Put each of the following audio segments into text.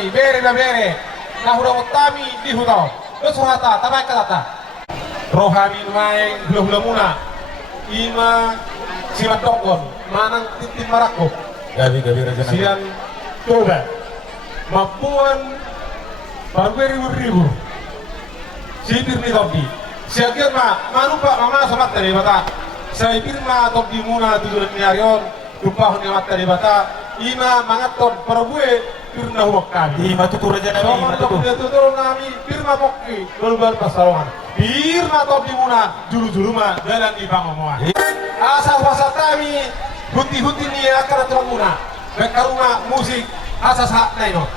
kami bere na bere na hura utami di hutaw suhata tabay kalata rohani mai hula muna ima silat dokon manang titin marako gabi raja sian toba mapuan baru ribu sipir ni topi siagir manupa mama somat tadi bata saya pirma topi muna tujuan nyarion lupa hanya mata di bata ima mangaton perabue pirna huwak kami ima tutur raja nabi ima tutur nami pirma pokki berbar pasalongan pirma topi muna juru mah jalan di bangomoan asal wasat kami huti ni akar termuna bekaruma musik asas hak naino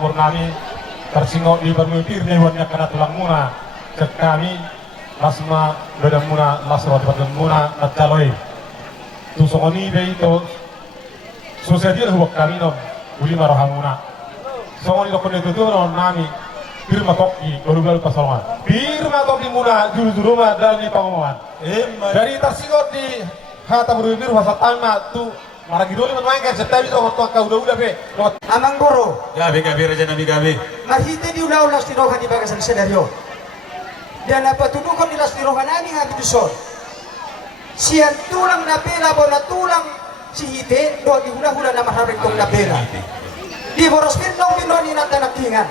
ambur nami tersingok di bermipir hewannya kena tulang muna cek kami lasma bedang muna lasma bedang muna nataloi tu songoni be itu sosial huwak kami nom uli marahang muna songoni dokon itu tu non nami firma toki baru pasalongan firma toki muna juru mah dari pangomongan dari tersingok di hata bermipir bahasa tanah tu maragi dulu main kan setabi sama tua kau udah be amang guru gabi raja nabi gabi mahite di ulah stirohan di bagasan senario dan apa tudukan di stirohan ani ngabi duson sian tulang na pela bona tulang si hite do di hula na maharap tong na pela di boros pinong binoni na tanakingan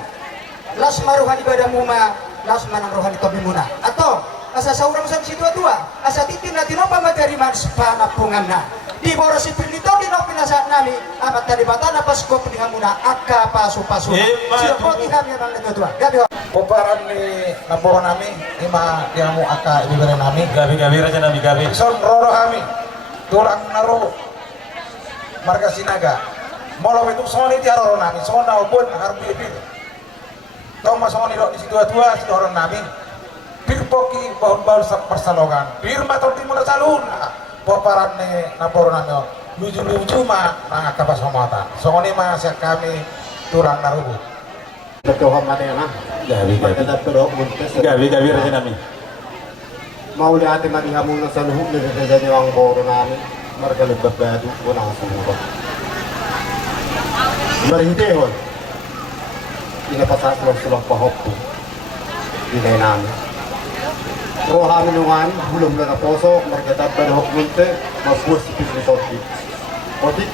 las maruhan ibadah muma las manang rohani tobi muna atau asa saurang san si tua asa titin na tinopa materi mas panapungan na di boros sipil itu di nopi nasa nami amat dari batan apa skop dengan muna akka pasu siapa kami bang itu tua gabi koparan ni namporo nami ima diamu akka ibere nami gabi raja nabi gabi son roro kami tulang naro marga sinaga molo itu soni tiaro nami sona pun harus pilih tau mas soni di situ tua si orang nami pirpoki bahun persalongan pirma tol timur saluna poparan ni naporo nami lucu mah nangak kapas homota songoni mah siak kami turang narubu berdoa mana gabi raja nami mau lihat mati kamu nasaluhum dari kerjanya orang boro nami mereka lebih badu punang semua berhidehon ini pasal sulap pahopku di nami roha minuman belum lana posok mereka tak berhok munte mabus bisnis otik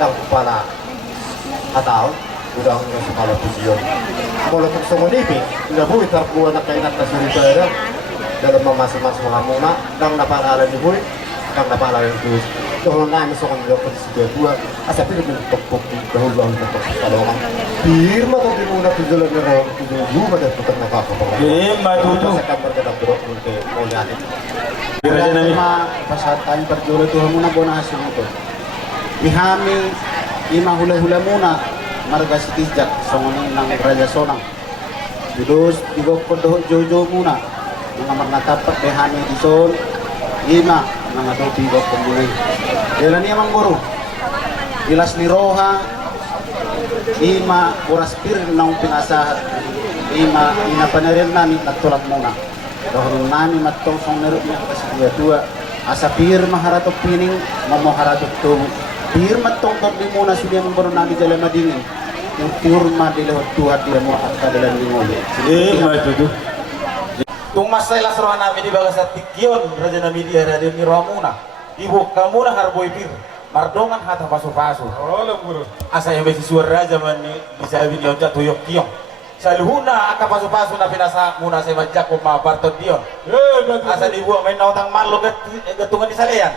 tang kepala atau udah nggak sekala tujuan kalau untuk semua ini nggak boleh terbuat nak kainat kasih dalam memasuk-masuk hamuna dan dapat ala dibui kang napala yung dus dahol na namin so kang lokal si dua asa pili mo tokpok dahol lang na tokpok kalawang pirma to di muna pidulan na ro pidulan luma na putak nakakapagay Matuto. sa kamar ka ng bro kung kayo mo natin Kabir aja nami. Pasatan perjulo tuhan muna bona hasil itu. Ihami ima hula-hula muna marga sitijak songoning nang raja sonang. Terus tigo kodoh jojo muna mga marnatapat behami dison ima mga do tigo pemulay. Dela niya mang guru. Ilas ni roha ima oras pir nang pinasahat ima ina panarin nami natulak muna. Dahil nami matong song neruk mo kasi dua asa pir maharatok pining mamoharatok tubo pir matong di muna sudah membaru nami jalan madingin yung tiurma di lehot tuhat dia mo at kadalan lingoli Matuto. Tung masay lasrohan namin di bagas at tikyon raja namin di ada ni Ramuna ibu kamu na harboy pir mardongan hata paso-paso Oh, guru. asa yang besi suara raja man ni bisa video jatuh tuyok kiyong saluhuna aka paso-paso na pinasa muna sa majak ko mabartod diyon asa di buang main nautang malo gatungan di saleyan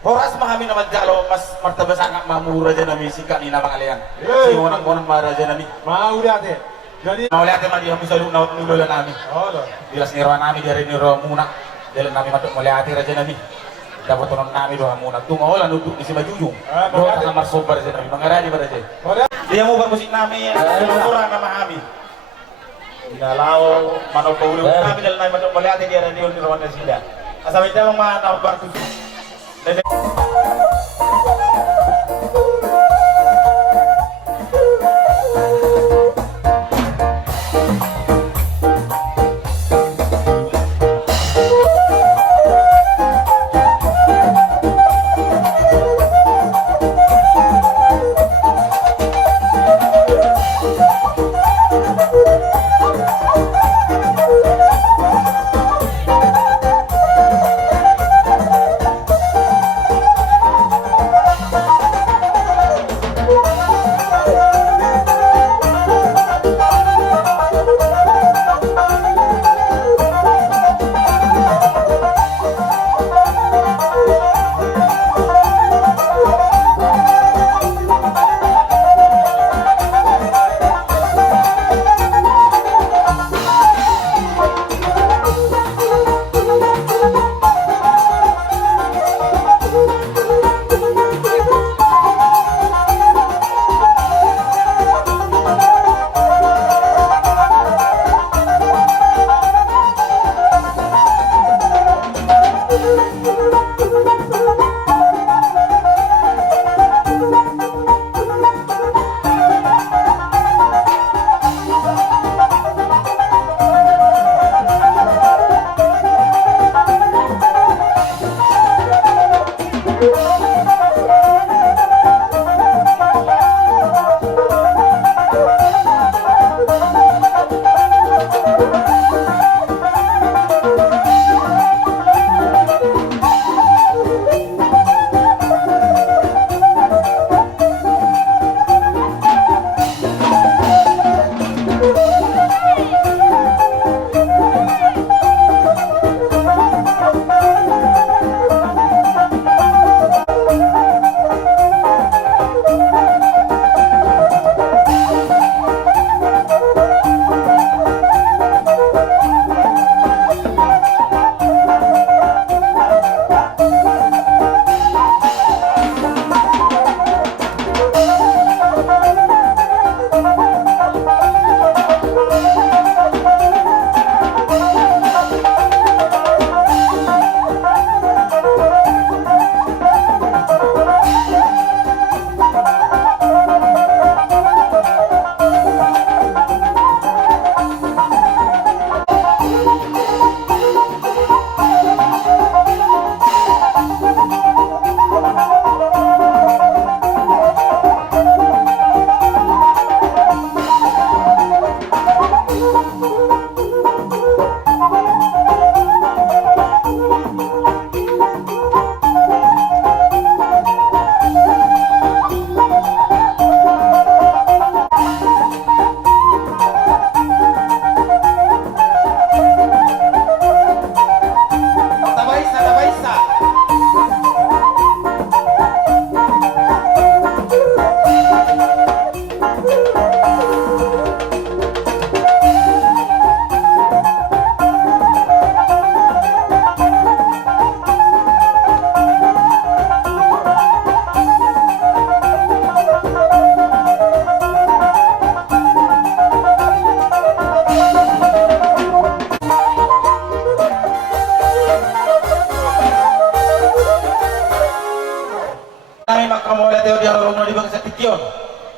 Horas mahami naman jalo mas martabas anak mamu raja nami sikat ni nama kalian si monang-monang raja nami Mau lihat ya. Jadi mau lihat mah dia bisa lu naut nulola nami oh loh. jelas nirwa nami dari nirwa muna jalan nami matuk melihat raja nami dapat tonon nami doa muna tung olah duduk di sini jujung doa kamar sobar raja nami mengarani pada raja dia mau bermusik nami orang nama kami Dalau manau kau kami dalam nami matuk melihat dia radio nirwa nasida asal kita mah naut bartu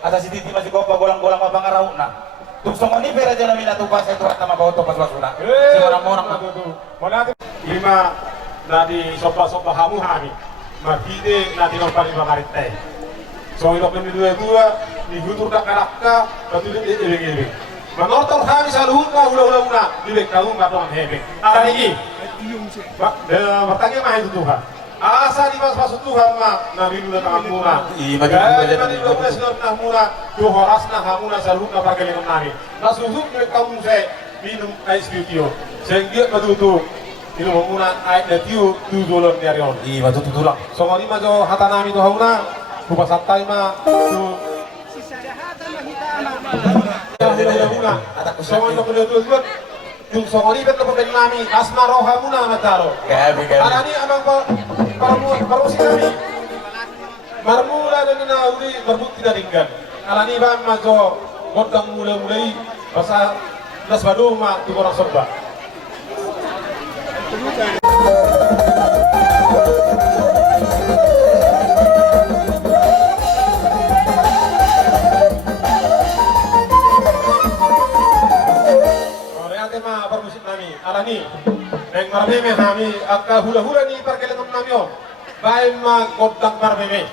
asa si titi masih kopa golang-golang apa ngarau na tuk songoni pera jana mina tu pas itu nama bawa topas wasuna si orang-orang na Mana lima nadi sopa-sopa hamu hami makide nadi nompa lima marit teh so ilok ini dua di gutur dak kalakka batu di eleng-eleng manortor kami saluhunga hula-hula dilek kaum ngadongan hebek ada ini bertanya mah itu Tuhan asa di mas-masuk Tuhan mah nabi dulu tangan murah Iya, bagi dulu aja nabi dulu tangan murah tuh horasna hamuna saluhunga pakai minum nami nasuhuk dilek kaum saya minum ais biutio sehingga betul ini menggunakan air detiu tu dolon dari on. Iya, batu tulang. Songo lima jo hata nami tu hauna, buka santai ma tu. Hula. Songo itu kuda tu buat. Tu songo lima tu pemain nami asma roha muna mataro. Gabi. Alani abang kalau si nami. Marmula dan naudi berbut tidak ringgan. Alani bang majo kodang mulai pasal nas badu ma tu orang sorba. Alani, neng marbeme kami akka hula-hula ni perkelengan nami om, baik ma kodang marbeme.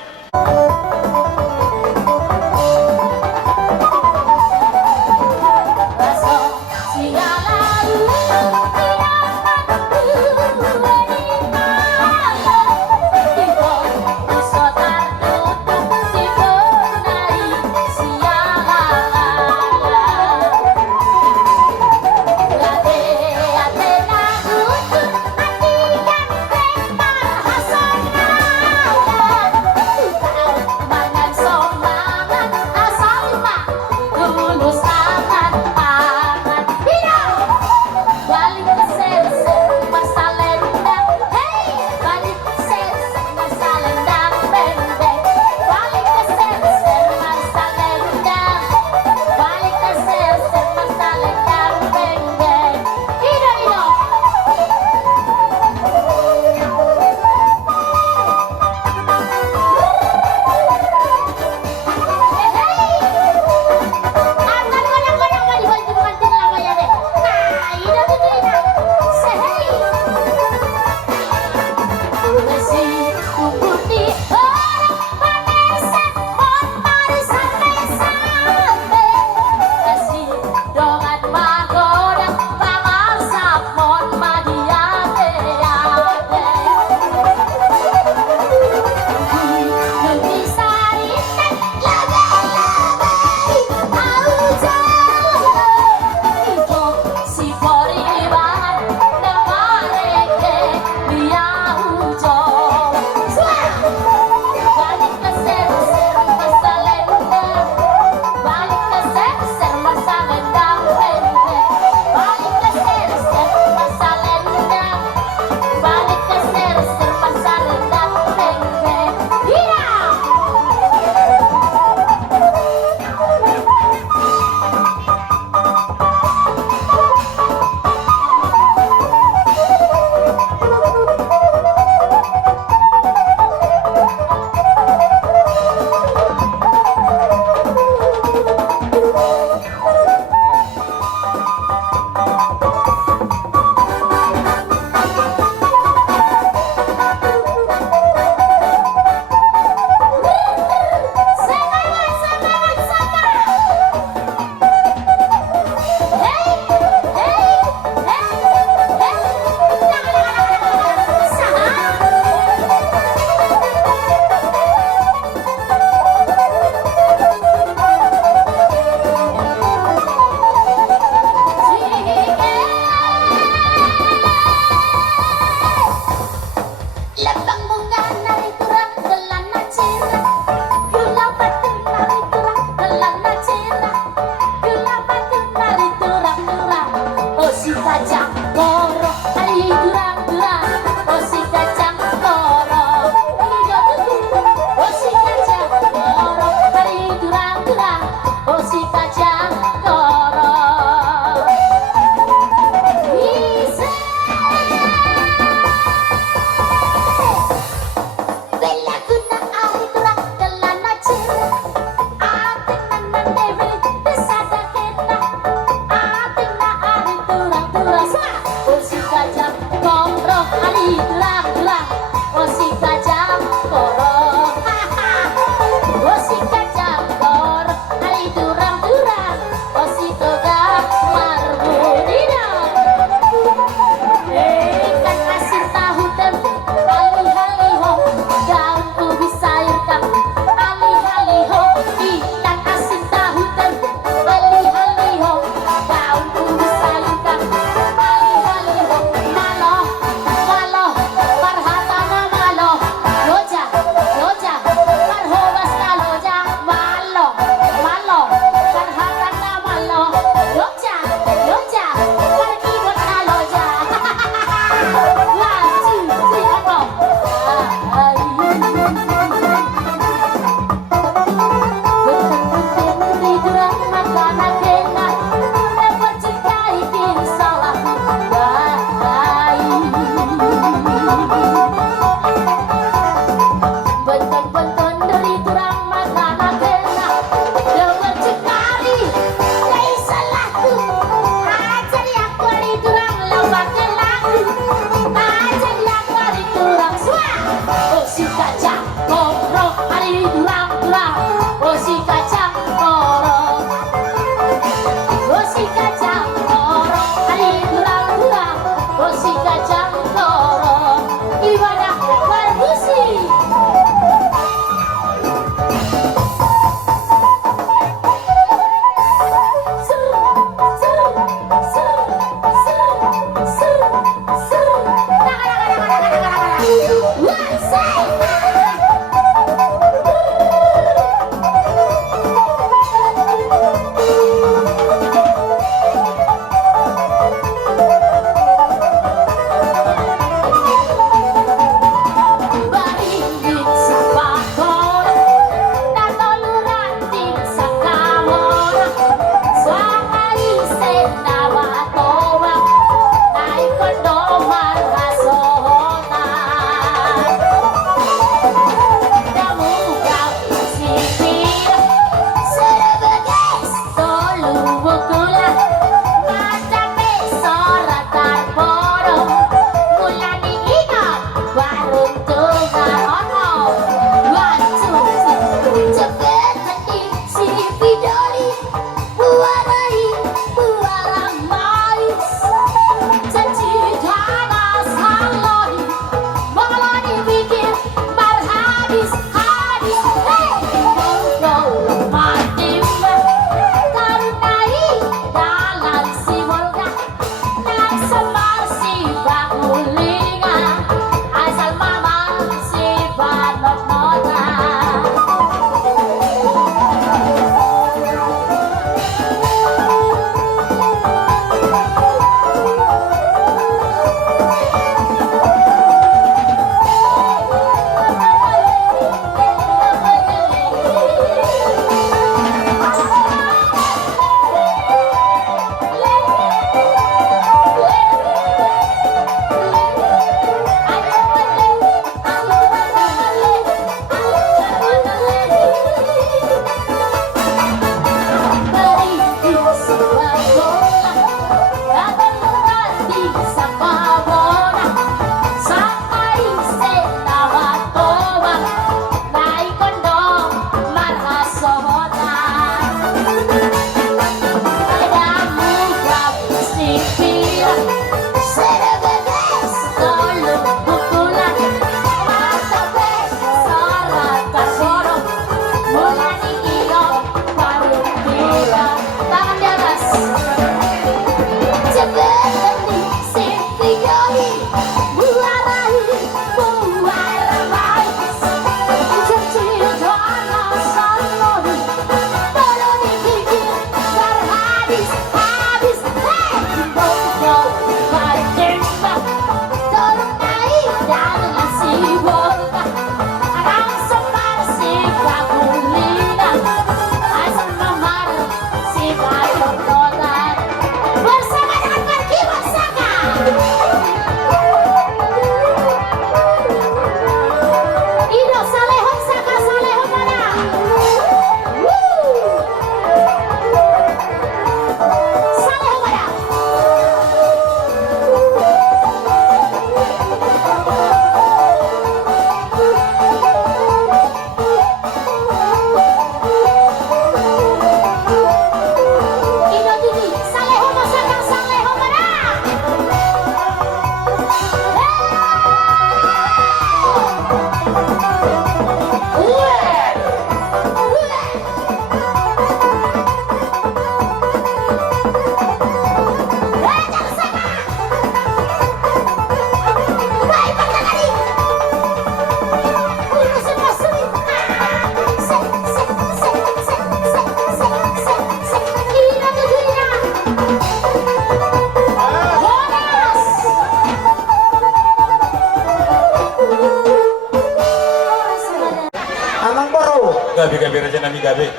gabe.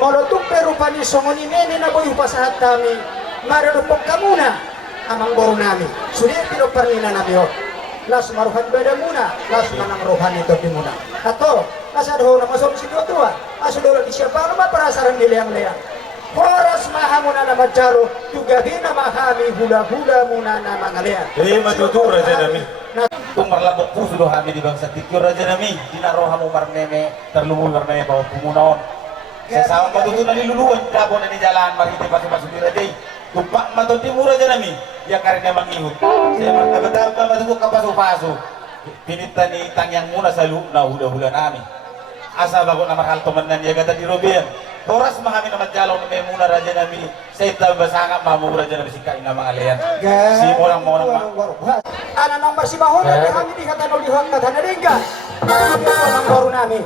Molotung perupani songoni nene na boy upasahat kami. Marunupong kamuna amang boro nami. Sulit pino parnina nami ho. Las maruhan beda muna, las manang rohani itu di muna. Atau kasado na masong si tua, asudolo di siapa nama perasaran nilayang-layang. Horas mahamuna na majaro, juga hina mahami hula-hula muna na mangalian. Matutu Raja Nami. Tung marlabok puso do kami di bangsa tikyo Raja Nami. Dinaroha mo marmeme, terlumul marmeme bawa pumunaon. Sesama matutu na niluluan, dabo na ni jalan marite pasok-pasok di Raja. Tupak matutu mo Raja Nami. Ya karena mangihut. Saya martabata matutu kapaso-paso. Pinita ni tangyang muna sa na hula-hula nami. Asa bago na mahal tumanan ya kata di Robian. Toras mahami na madjalaw na may muna Raja Nami. Sa itabas hangap mamu Raja Nami sikain na mga alian. Si orang mau nama. Anak nang masibahon na kami di kata nolihon na tanalingga. Kami po ng boro nami.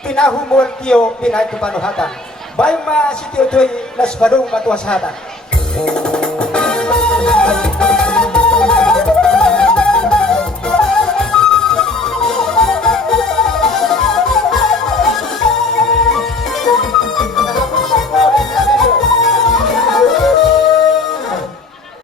Pinahumul tiyo pinahit ko panuhatan. Bayo ma si tiyo to'y las badong matuwashatan.